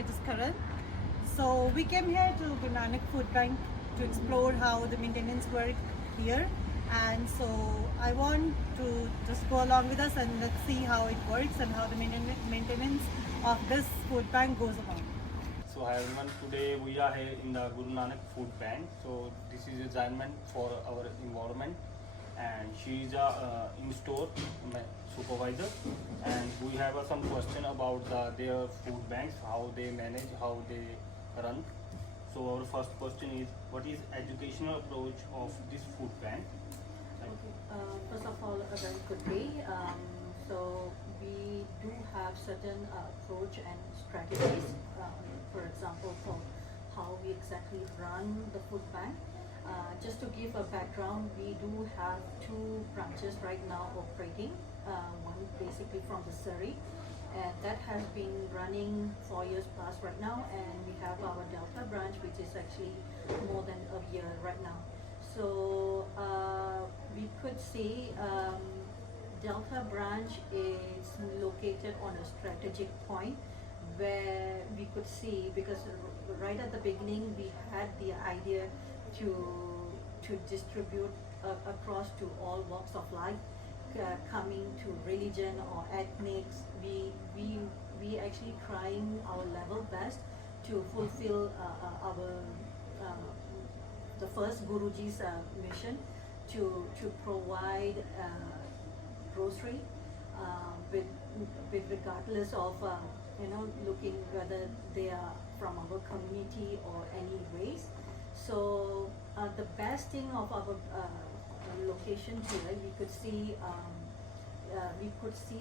it is Karan. So we came here to Guru Nanak Food Bank to explore how the maintenance work here, and so I want to just go along with us and let's see how it works and how the maintenance of this food bank goes along. So hi everyone, today we are here in the Guru Nanak Food Bank. So this is a assignment for our environment, and she is a in-store supervisor, and we have some question about their food banks, how they manage, how they run. So our first question is, what is educational approach of this food bank? Okay. First of all, a very good day. So we do have certain approach and strategies. For example, for how we exactly run the food bank. Just to give a background, we do have two branches right now operating. One basically from the Surrey, and that has been running 4 years plus right now, and we have our Delta branch, which is actually more than a year right now. So we could say Delta branch is located on a strategic point where we could see, because right at the beginning we had the idea to distribute across to all walks of life, coming to religion or ethnics. We actually trying our level best to fulfill our the first Guruji's mission to provide grocery with regardless of looking whether they are from our community or any race. So the best thing of our location here, we could see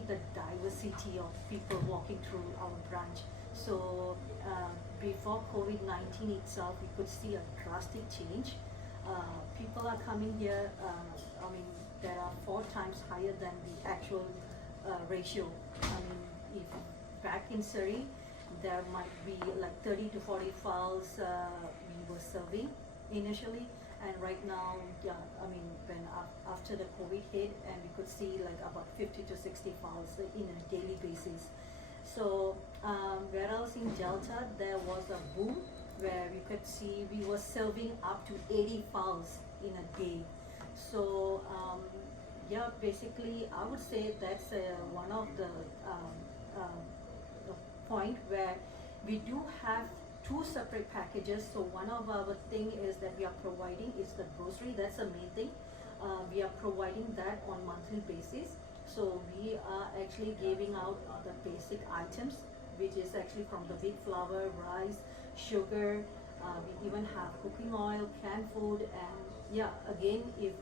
the diversity of people walking through our branch. So before COVID-19 itself, we could see a drastic change. People are coming here. I mean, there are 4 times higher than the actual ratio. I mean, if back in Surrey, there might be like 30 to 40 files we were serving initially, and right now, I mean, when after the COVID hit, and we could see like about 50 to 60 files in a daily basis. So whereas in Delta, there was a boom where we could see we were serving up to 80 files in a day. So yeah, basically, I would say that's one of the point where we do have 2 separate packages. So one of our thing is that we are providing is the grocery. That's the main thing. We are providing that on monthly basis. So we are actually giving out the basic items, which is actually from the wheat flour, rice, sugar. We even have cooking oil, canned food, and yeah, again, if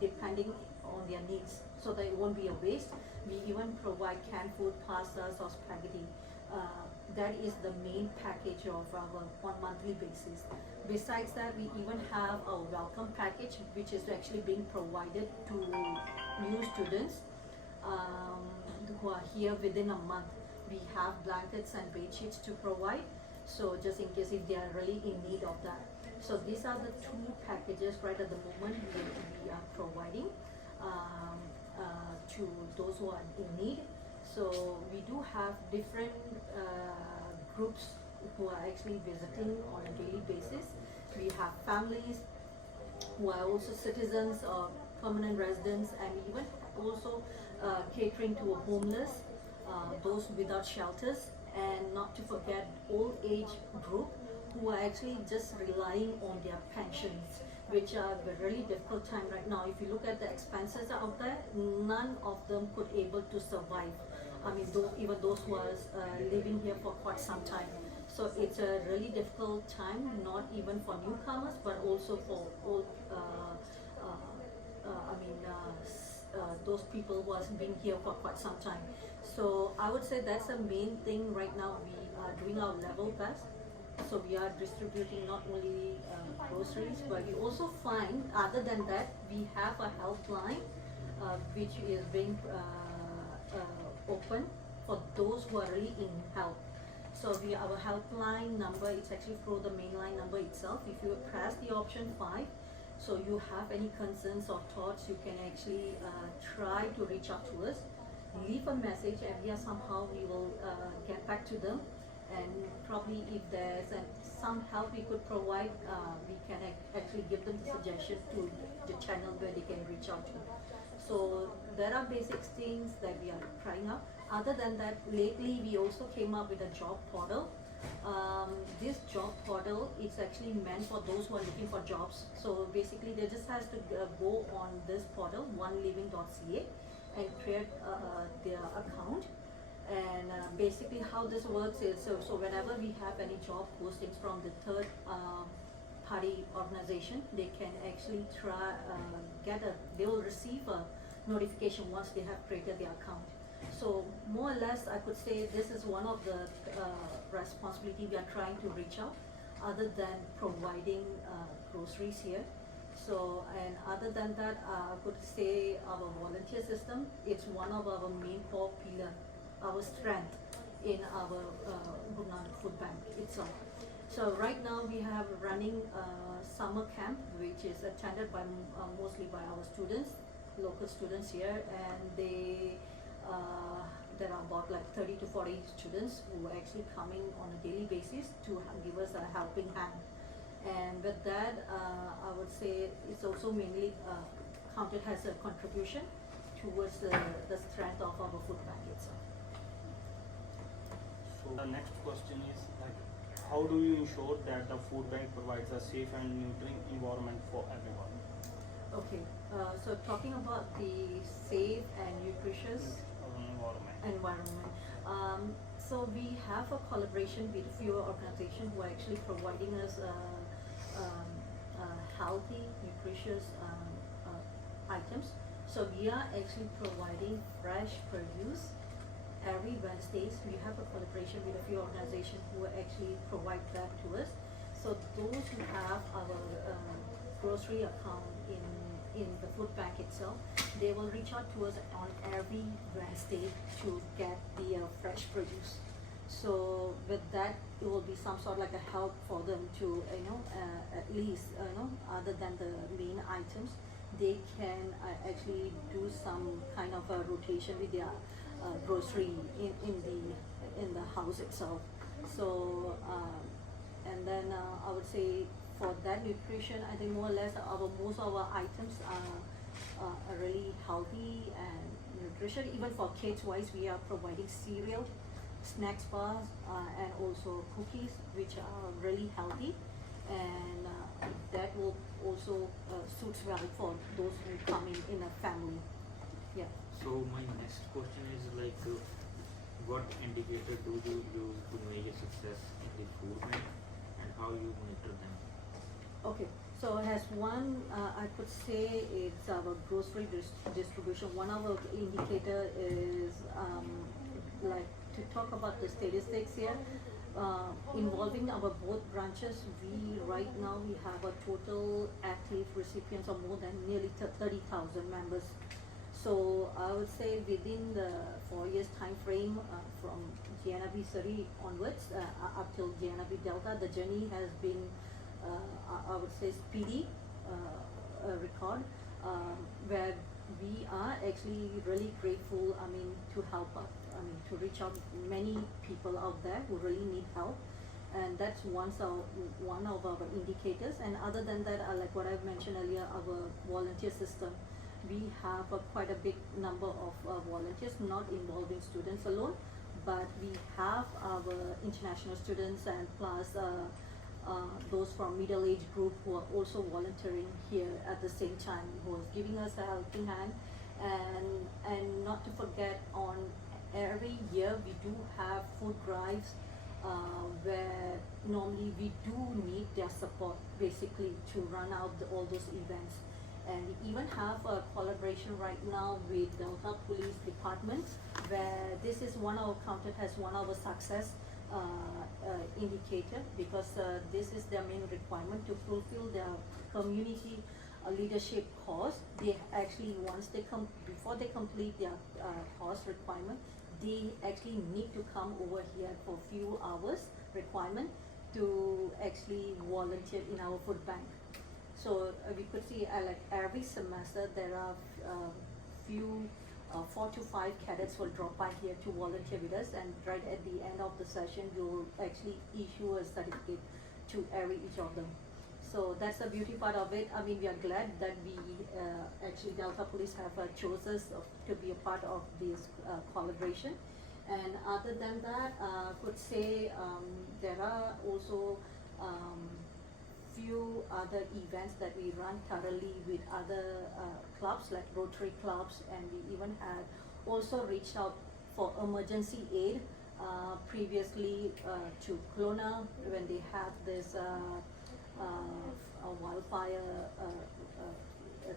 depending on their needs, so that it won't be a waste. We even provide canned food, pastas or spaghetti. That is the main package of our on monthly basis. Besides that, we even have a welcome package, which is actually being provided to new students who are here within a month. We have blankets and bed sheets to provide, so just in case if they are really in need of that. So these are the 2 packages right at the moment we are providing to those who are in need. So we do have different groups who are actually visiting on a daily basis. We have families who are also citizens or permanent residents, and even also catering to a homeless, those without shelters, and not to forget old age group who are actually just relying on their pensions, which are a really difficult time right now. If you look at the expenses out there, none of them could able to survive. I mean, even those who are living here for quite some time. So it's a really difficult time, not even for newcomers, but also for old, those people who have been here for quite some time. So I would say that's the main thing right now. We are doing our level best. So we are distributing not only groceries, but we also find, other than that, we have a helpline which is being open for those who are really in help. So our helpline number, it's actually through the mainline number itself. If you press the option 5, so you have any concerns or thoughts, you can actually try to reach out to us, leave a message, and somehow we will get back to them and probably if there's some help we could provide, we can actually give them the suggestion to the channel where they can reach out to. So there are basic things that we are trying out. Other than that, lately we also came up with a job portal. This job portal is actually meant for those who are looking for jobs. So basically, they just has to go on this portal, oneliving.ca, and create their account. And basically, how this works is so whenever we have any job postings from the third party organization, they can actually try they will receive a notification once they have created their account. So more or less, I could say this is one of the responsibility we are trying to reach out, other than providing groceries here. So, and other than that, I could say our volunteer system, it's one of our main core pillar, our strength in our Guru Nanak Food Bank itself. So right now we have running summer camp, which is attended by mostly by our students, local students here, and there are about like 30 to 40 students who are actually coming on a daily basis to give us a helping hand. And with that, I would say it's also mainly counted as a contribution towards the strength of our food bank itself. So the next question is like, how do you ensure that the food bank provides a safe and nurturing environment for everyone? Okay, so talking about the safe and nutritious environment. So we have a collaboration with a few organizations who are actually providing us healthy, nutritious items. So we are actually providing fresh produce every Wednesdays. We have a collaboration with a few organizations who actually provide that to us. So those who have our grocery account in the food bank itself, they will reach out to us on every Wednesday to get the fresh produce. So with that, it will be some sort of like a help for them to, at least, other than the main items, they can actually do some kind of a rotation with their grocery in the house itself. So and then I would say for that nutrition, I think more or less most of our items are really healthy and nutrition. Even for kids wise, we are providing cereal, snacks bars, and also cookies, which are really healthy, and that will also suits well for those who come in a family. Yeah. So my next question is like, what indicator do you use to measure success in the food bank, and how you monitor them? Okay, so as one, I could say it's our grocery distribution. One of our indicator is like to talk about the statistics here. Involving our both branches, right now we have a total active recipients of more than nearly 30,000 members. So I would say within the 4 years time frame, from GNB Surrey onwards up till GNB Delta, the journey has been, I would say, speedy record, where we are actually really grateful, to help out, to reach out many people out there who really need help. And that's one of our indicators. And other than that, like what I've mentioned earlier, our volunteer system, we have quite a big number of volunteers, not involving students alone, but we have our international students and plus those from middle-aged group who are also volunteering here at the same time, who is giving us a helping hand. And not to forget, on every year we do have food drives where normally we do need their support basically to run out all those events. And we even have a collaboration right now with Delta Police Department, where this is counted as one of our success indicator, because this is their main requirement to fulfill their community leadership course. They actually, before they complete their course requirement, they actually need to come over here for a few hours requirement to actually volunteer in our food bank. So we could see like every semester there are few 4 to 5 cadets will drop by here to volunteer with us, and right at the end of the session, we will actually issue a certificate to each of them. So that's the beauty part of it. I mean, we are glad that we actually Delta Police have chosen us to be a part of this collaboration. And other than that, could say there are also few other events that we run thoroughly with other clubs like Rotary clubs, and we even had also reached out for emergency aid previously to Kelowna when they had this wildfire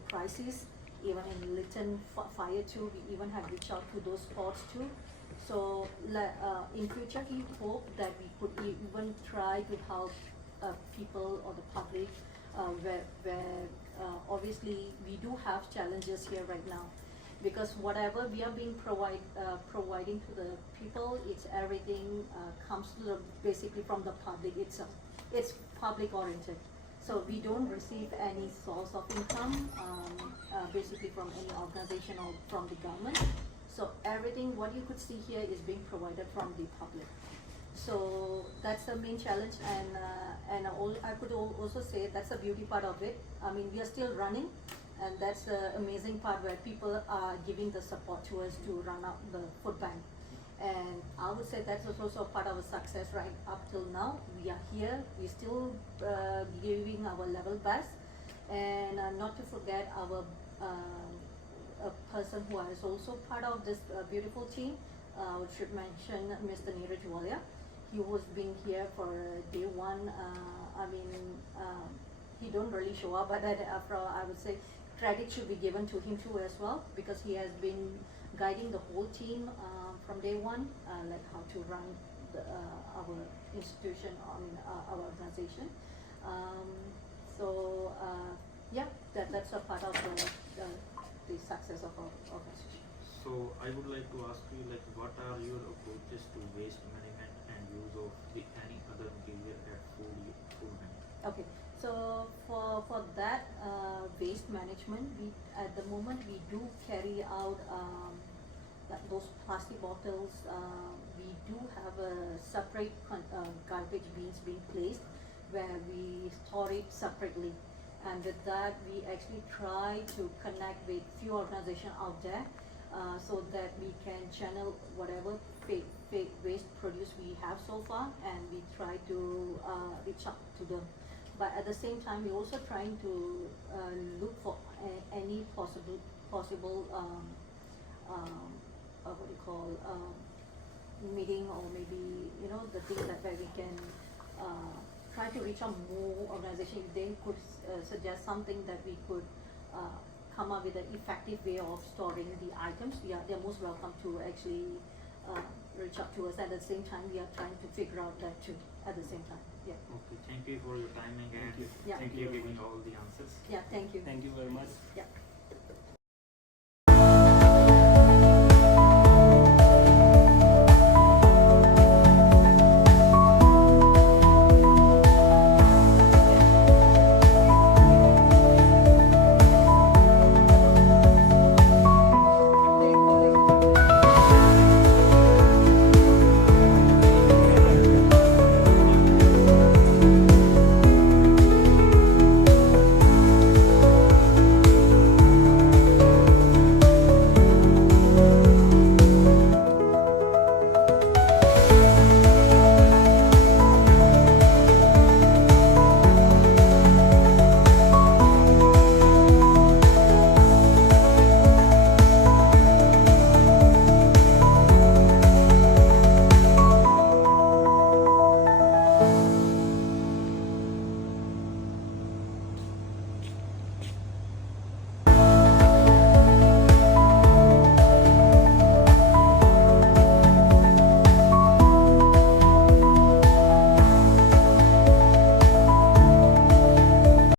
crisis. Even in Lytton fire too, we even had reached out to those spots too. So in future, we hope that we could even try to help people or the public where obviously we do have challenges here right now, because whatever we are being providing to the people, it's everything comes to the basically from the public itself. It's public oriented, so we don't receive any source of income basically from any organization or from the government. So everything what you could see here is being provided from the public. So that's the main challenge, and I could also say that's the beauty part of it. I mean, we are still running, and that's the amazing part where people are giving the support to us to run up the food bank. And I would say that's also part of our success right up till now. We are here, we're still giving our level best, and not to forget our a person who is also part of this beautiful team. I should mention Mr. Neeraj Walia. He was been here for day one. I mean, he don't really show up, but after all, I would say credit should be given to him too as well, because he has been guiding the whole team from day one, like how to run our institution, our organization. Yeah, that's a part of the success of our organization. So I would like to ask you, like, what are your approaches to waste management and use of any other material at food bank? Okay, so for that waste management, we at the moment we do carry out those plastic bottles. We do have a separate garbage bins being placed where we store it separately, and with that we actually try to connect with few organizations out there so that we can channel whatever fake waste produce we have so far, and we try to reach out to them. But at the same time, we're also trying to look for any possible what do you call meeting, or maybe the thing that where we can try to reach out more organization. If they could suggest something that we could come up with an effective way of storing the items, they're most welcome to actually reach out to us. At the same time, we are trying to figure out that too at the same time. Yeah. Okay, thank you for your timing, and Thank you. Yeah. thank you for giving all the answers. Yeah, thank you. Thank you very much. Yeah.